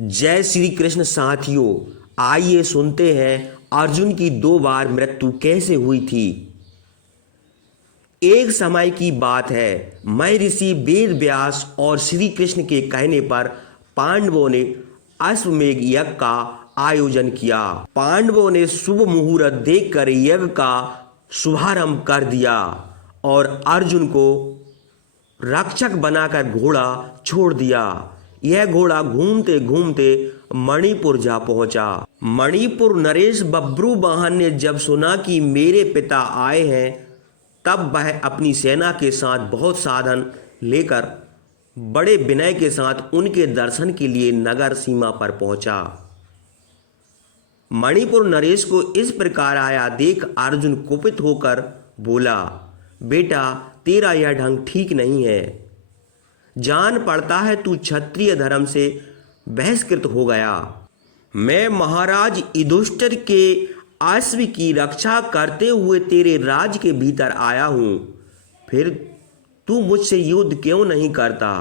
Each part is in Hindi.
जय श्री कृष्ण साथियों, आइए सुनते हैं अर्जुन की 2 बार मृत्यु कैसे हुई थी। एक समय की बात है, मैं ऋषि वेद व्यास और श्री कृष्ण के कहने पर पांडवों ने अश्वमेध यज्ञ का आयोजन किया। पांडवों ने शुभ मुहूर्त देखकर यज्ञ का शुभारंभ कर दिया और अर्जुन को रक्षक बनाकर घोड़ा छोड़ दिया। यह घोड़ा घूमते घूमते मणिपुर जा पहुंचा। मणिपुर नरेश बब्रुवाहन ने जब सुना कि मेरे पिता आए हैं, तब वह अपनी सेना के साथ बहुत साधन लेकर बड़े विनय के साथ उनके दर्शन के लिए नगर सीमा पर पहुंचा। मणिपुर नरेश को इस प्रकार आया देख अर्जुन कुपित होकर बोला, बेटा तेरा यह ढंग ठीक नहीं है। जान पड़ता है तू क्षत्रिय धर्म से बहिष्कृत हो गया। मैं महाराज युधिष्ठिर के अश्व की रक्षा करते हुए तेरे राज्य के भीतर आया हूं, फिर तू मुझसे युद्ध क्यों नहीं करता?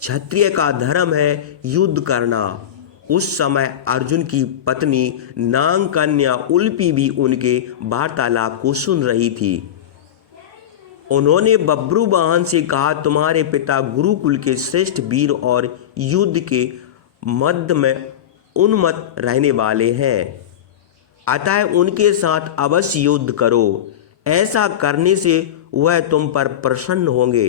क्षत्रिय का धर्म है युद्ध करना। उस समय अर्जुन की पत्नी नाग कन्या उल्पी भी उनके वार्तालाप को सुन रही थी। उन्होंने बब्रुवाहन से कहा, तुम्हारे पिता गुरुकुल के श्रेष्ठ वीर और युद्ध के मध्य में उन्मत्त रहने वाले हैं, अतः उनके साथ अवश्य युद्ध करो। ऐसा करने से वह तुम पर प्रसन्न होंगे।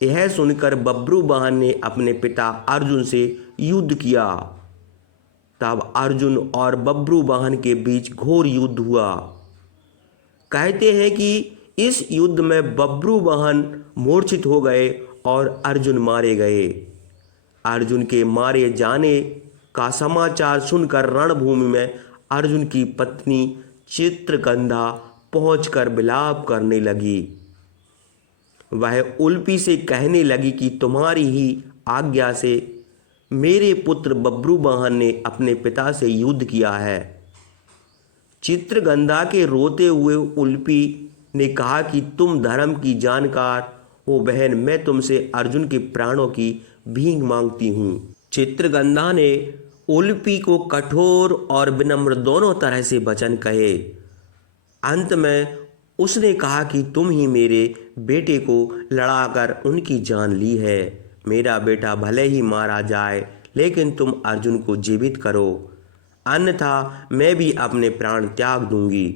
यह सुनकर बब्रुवाहन ने अपने पिता अर्जुन से युद्ध किया। तब अर्जुन और बब्रुवाहन के बीच घोर युद्ध हुआ। कहते हैं कि इस युद्ध में बब्रुवाहन मूर्छित हो गए और अर्जुन मारे गए। अर्जुन के मारे जाने का समाचार सुनकर रणभूमि में अर्जुन की पत्नी चित्रगंधा पहुंचकर विलाप करने लगी। वह उल्पी से कहने लगी कि तुम्हारी ही आज्ञा से मेरे पुत्र बब्रुवाहन ने अपने पिता से युद्ध किया है। चित्रगंधा के रोते हुए उल्पी ने कहा कि तुम धर्म की जानकार हो बहन, मैं तुमसे अर्जुन के प्राणों की भीख मांगती हूँ। चित्रगंधा ने उल्पी को कठोर और विनम्र दोनों तरह से वचन कहे। अंत में उसने कहा कि तुम ही मेरे बेटे को लड़ाकर उनकी जान ली है। मेरा बेटा भले ही मारा जाए, लेकिन तुम अर्जुन को जीवित करो, अन्यथा मैं भी अपने प्राण त्याग दूंगी।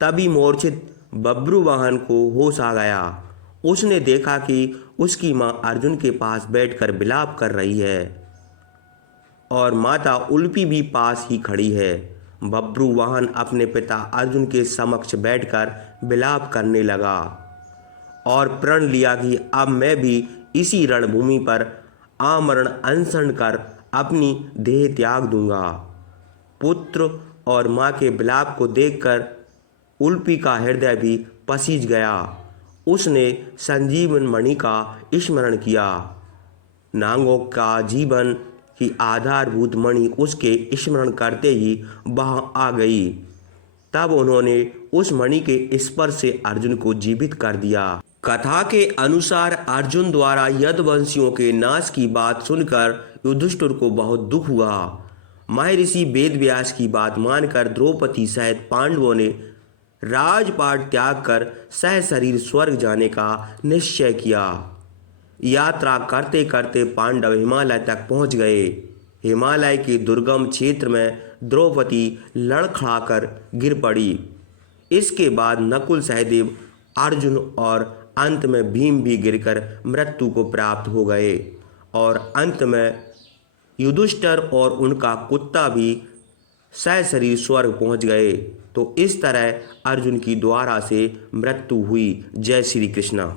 तभी मूर्छित बब्रुवाहन को होश आ गया। उसने देखा कि उसकी मां अर्जुन के पास बैठकर विलाप कर रही है और माता उल्पी भी पास ही खड़ी है। बब्रुवाहन अपने पिता अर्जुन के समक्ष बैठकर विलाप करने लगा और प्रण लिया कि अब मैं भी इसी रणभूमि पर आमरण अनशन कर अपनी देह त्याग दूंगा। पुत्र और मां के विलाप को देखकर उल्पी का हृदय भी पसीज गया। उसने संजीवन मणि का स्मरण किया। नागों का जीवन की आधारभूत मणि उसके स्मरण करते ही वहां आ गई। तब उन्होंने उस मणि के स्पर्श से अर्जुन को जीवित कर दिया। कथा के अनुसार अर्जुन द्वारा यदुवंशियों के नाश की बात सुनकर युधिष्ठिर को बहुत दुख हुआ। महर्षि वेदव्यास की बात मानकर द्रौपदी सहित पांडवों ने राजपाट त्याग कर सहशरीर स्वर्ग जाने का निश्चय किया। यात्रा करते करते पांडव हिमालय तक पहुंच गए। हिमालय के दुर्गम क्षेत्र में द्रौपदी लड़खड़ाकर गिर पड़ी। इसके बाद नकुल, सहदेव, अर्जुन और अंत में भीम भी गिरकर मृत्यु को प्राप्त हो गए और अंत में युधिष्ठिर और उनका कुत्ता भी सहशरीर स्वर्ग पहुंच गए। तो इस तरह अर्जुन की द्वारा से मृत्यु हुई। जय श्री कृष्ण।